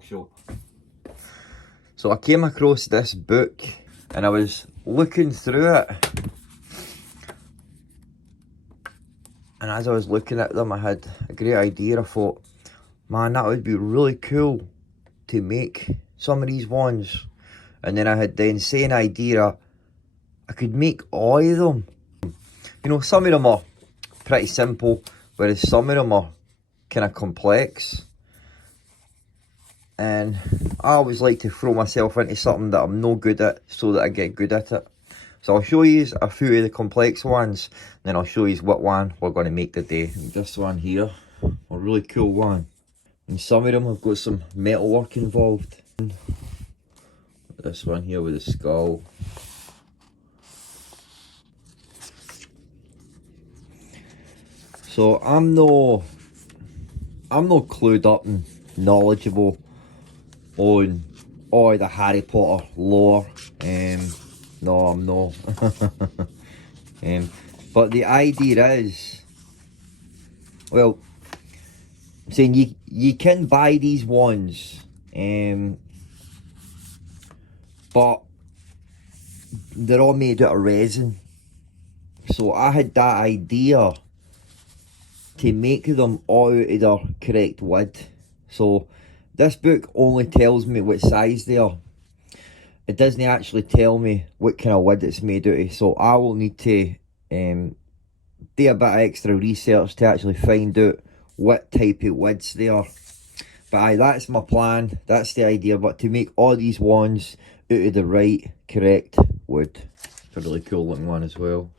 workshop. So I came across this book and I was looking through it, and as I was looking at them I had a great idea. I thought, man, that would be really cool to make some of these ones. And then I had the insane idea I could make all of them. You know, some of them are pretty simple, whereas some of them are kind of complex. And I always like to throw myself into something that I'm no good at so that I get good at it. So I'll show you a few of the complex ones, and then I'll show you what one we're going to make today. This one here, a really cool one. And some of them have got some metal work involved. This one here with the skull. So I'm no clued up and knowledgeable on all the Harry Potter lore. No, I'm not. But the idea is, well, I'm saying you can buy these ones, but they're all made out of resin. So I had that idea to make them all out of their correct wood. So this book only tells me what size they are. It doesn't actually tell me what kind of wood it's made out of. So I will need to do a bit of extra research to actually find out what type of woods they are. But aye, that's my plan, that's the idea. But to make all these ones out of the right, correct wood. It's a really cool looking one as well.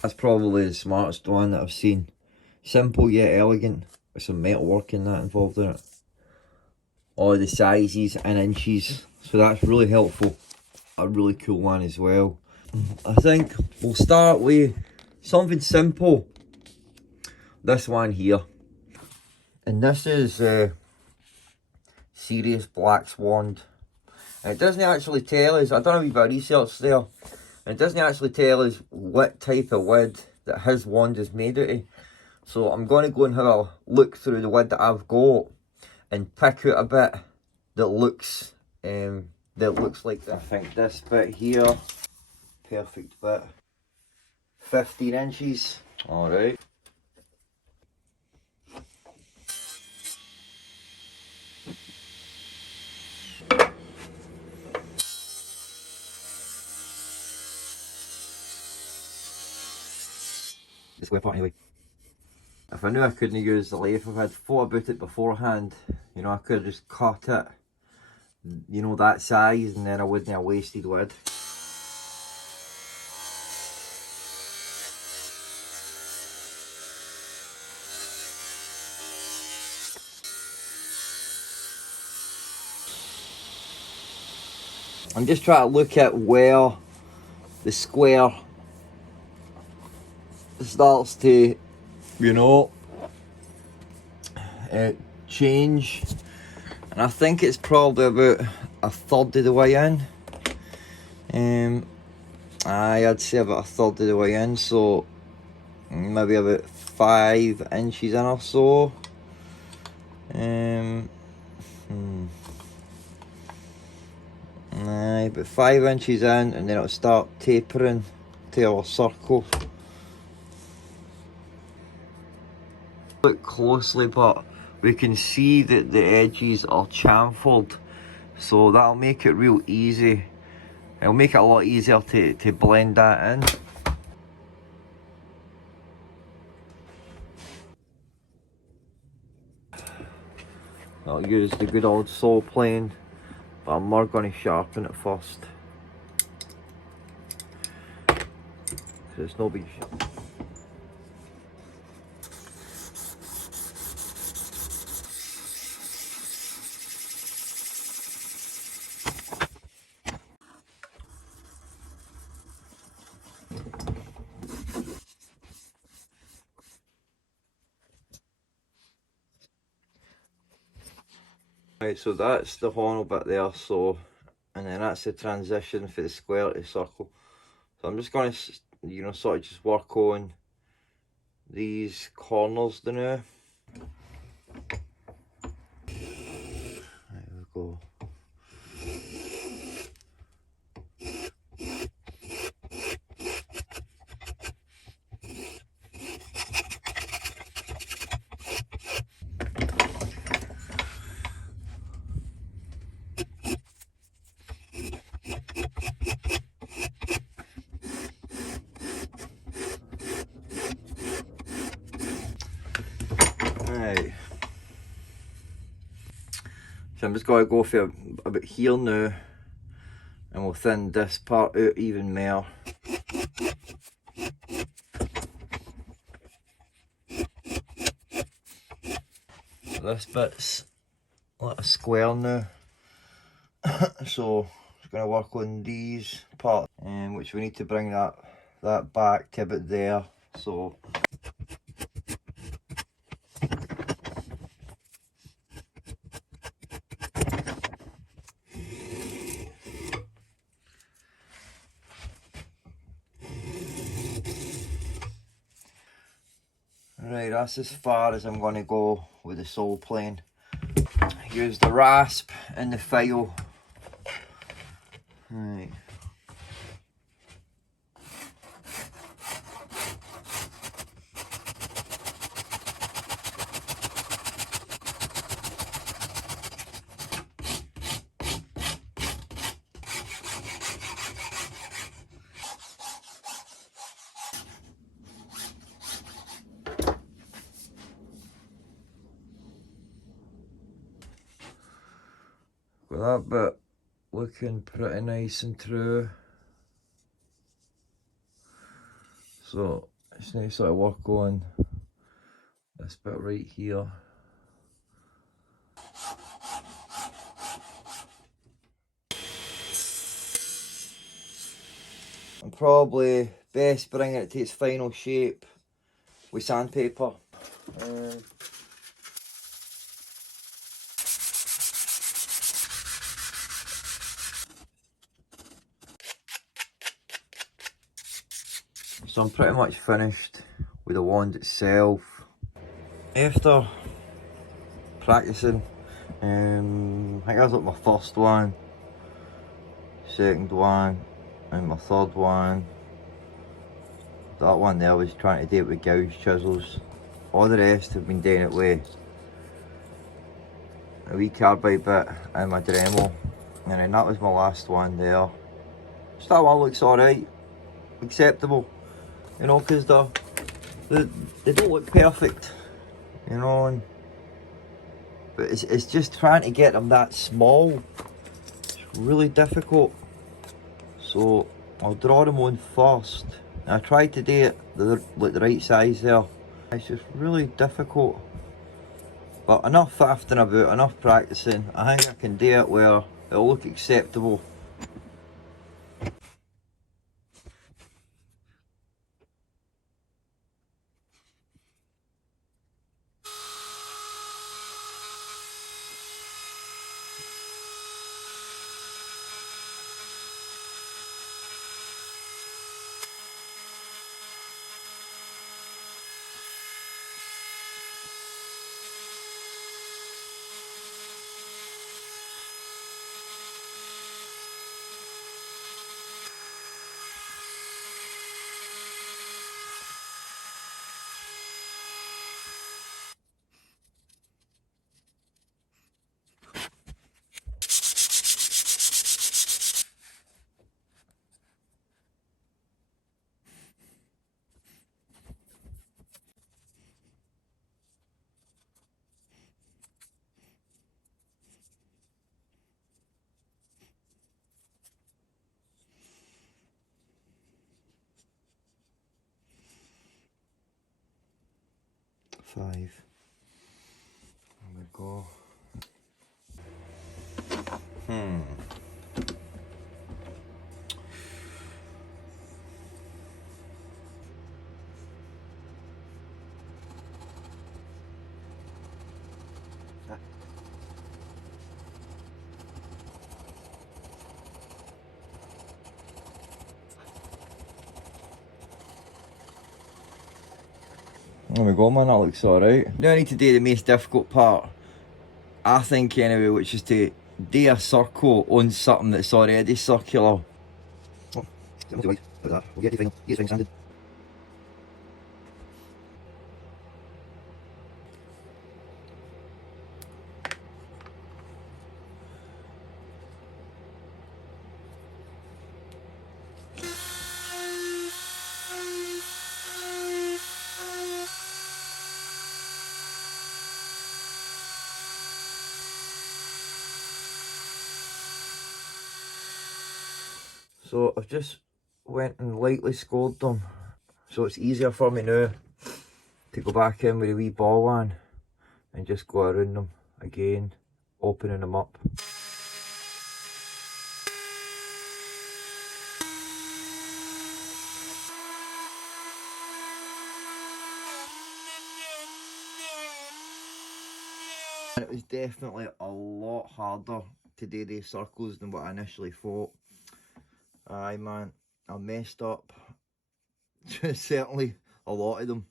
That's probably the smartest one that I've seen. Simple yet elegant, with some metal work in that involved in it. All the sizes and inches, so that's really helpful. A really cool one as well. I think we'll start with something simple. This one here. And this is Sirius Black's wand. And it doesn't actually tell us, I've done a wee bit of research there, and it doesn't actually tell us what type of wood that his wand is made out of. So I'm going to go and have a look through the wood that I've got and pick out a bit that looks like that. I think this bit here, perfect bit, 15 inches. Alright. The square part anyway. If I knew I couldn't use the lathe, if I'd thought about it beforehand, you know, I could have just cut it, you know, that size, and then I wouldn't have wasted wood. I'm just trying to look at where the square starts to, you know, change, and I think it's probably about a third of the way in. I'd say about a third of the way in, so maybe about 5 inches in or so. About 5 inches in, and then it'll start tapering to our circle. Look closely, but we can see that the edges are chamfered, so that'll make it real easy. It'll make it a lot easier to blend that in. I'll use the good old saw plane, but I'm more going to sharpen it first, because it's no big sharp. Right, so that's the horn bit there, so, and then that's the transition for the square to circle. So I'm just going to, you know, sort of just work on these corners now. So I'm just going to go for a bit here now, and we'll thin this part out even more. So this bit's like a square now. So I'm going to work on these parts, which we need to bring that back to about there. So right, that's as far as I'm going to go with the sole plane. Use the rasp in the file. Right. Got that bit looking pretty nice and true. So just need to sort of work on this bit right here. I'm probably best bringing it to its final shape with sandpaper. So I'm pretty much finished with the wand itself. After practicing, I think that was like my first one, second one, and my third one. That one there was trying to do it with gouge chisels. All the rest have been doing it with a wee carbide bit and my Dremel. And then that was my last one there. So that one looks alright, acceptable, you know, because they don't look perfect, you know, but it's just trying to get them that small. It's really difficult. So I'll draw them on first. And I tried to do it like the right size there. It's just really difficult. But enough faffing about, enough practicing, I think I can do it where it'll look acceptable. Five. There we go. There we go, man, that looks alright. Now I need to do the most difficult part, I think anyway, which is to do a circle on something that's already circular. Oh, we'll get the final sanded. So I've just went and lightly scored them, so it's easier for me now to go back in with a wee ball one and just go around them again, opening them up. It was definitely a lot harder to do these circles than what I initially thought. Aye man, I messed up certainly a lot of them,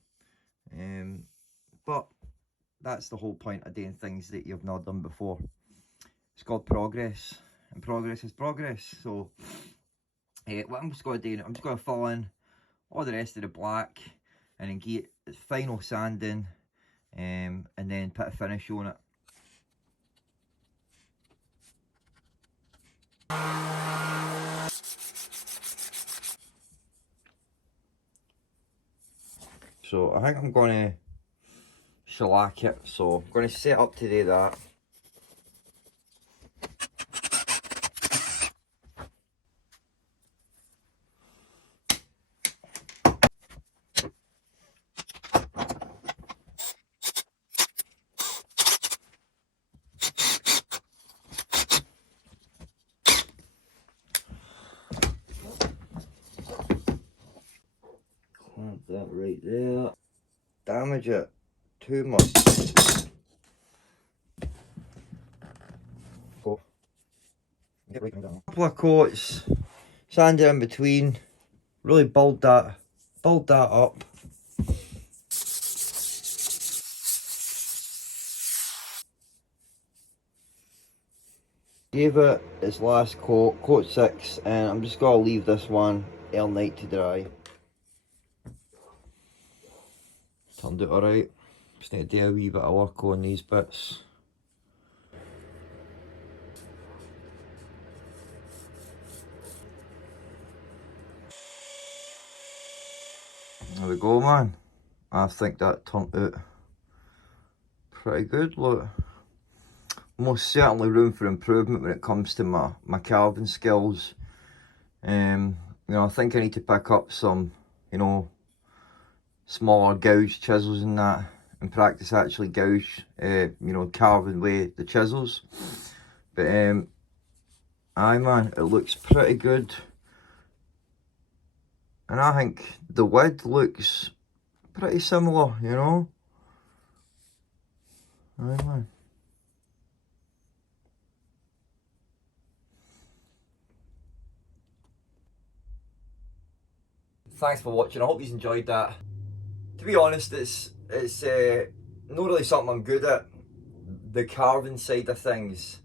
but that's the whole point of doing things that you've not done before. It's called progress, and progress is progress. So what I'm just going to do, I'm just going to fill in all the rest of the black and then get final sanding, and then put a finish on it. So I think I'm going to shellac it, so I'm going to set up to do that. Clamp that right there. Damage it too much. Go. Get right down. Couple of coats, sand it in between, really build that up. Gave it its last coat, coat 6, and I'm just gonna leave this one all night to dry. Turned out alright. Just need to do a wee bit of work on these bits. There we go, man. I think that turned out pretty good. Look, most certainly room for improvement when it comes to my carving skills. You know, I think I need to pick up some, you know, smaller gouge chisels and that, and practice actually gouge, you know, carving with the chisels. But aye man, it looks pretty good, and I think the width looks pretty similar, you know. Aye man. Thanks for watching. I hope you enjoyed that. To be honest, it's not really something I'm good at, the carving side of things.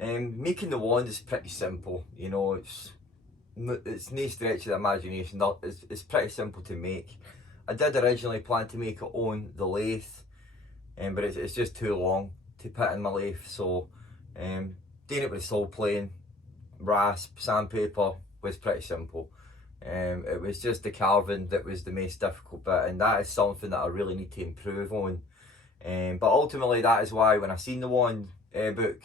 Making the wand is pretty simple, you know. It's no stretch of the imagination. It's pretty simple to make. I did originally plan to make it on the lathe, but it's just too long to put in my lathe. So doing it with sole plane, rasp, sandpaper was pretty simple. It was just the carving that was the most difficult bit, and that is something that I really need to improve on. But ultimately, that is why when I seen the wand book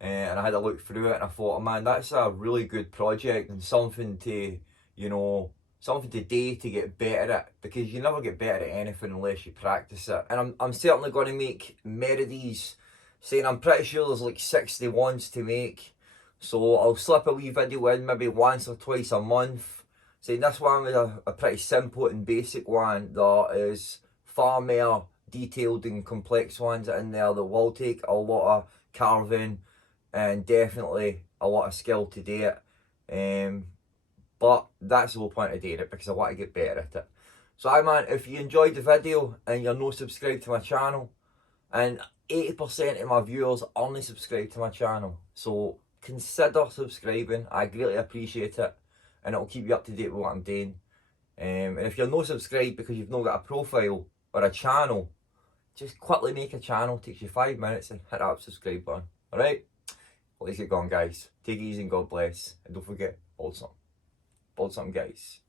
and I had a look through it, and I thought, oh man, that's a really good project and something to, you know, something to do to get better at, because you never get better at anything unless you practice it. And I'm certainly going to make more of these, saying I'm pretty sure there's like 60 wands to make. So I'll slip a wee video in maybe once or twice a month. Saying this one was a pretty simple and basic one. There is far more detailed and complex ones in there that will take a lot of carving and definitely a lot of skill to do it. But that's the whole point of doing it, because I want to get better at it. So aye man, if you enjoyed the video and you're not subscribed to my channel, and 80% of my viewers only subscribe to my channel, so consider subscribing. I greatly appreciate it, and it'll keep you up to date with what I'm doing. And if you're not subscribed because you've not got a profile or a channel, just quickly make a channel. It takes you 5 minutes and hit that subscribe button. Alright? Let's get going, guys. Take it easy and God bless. And don't forget, build something. Build something, guys.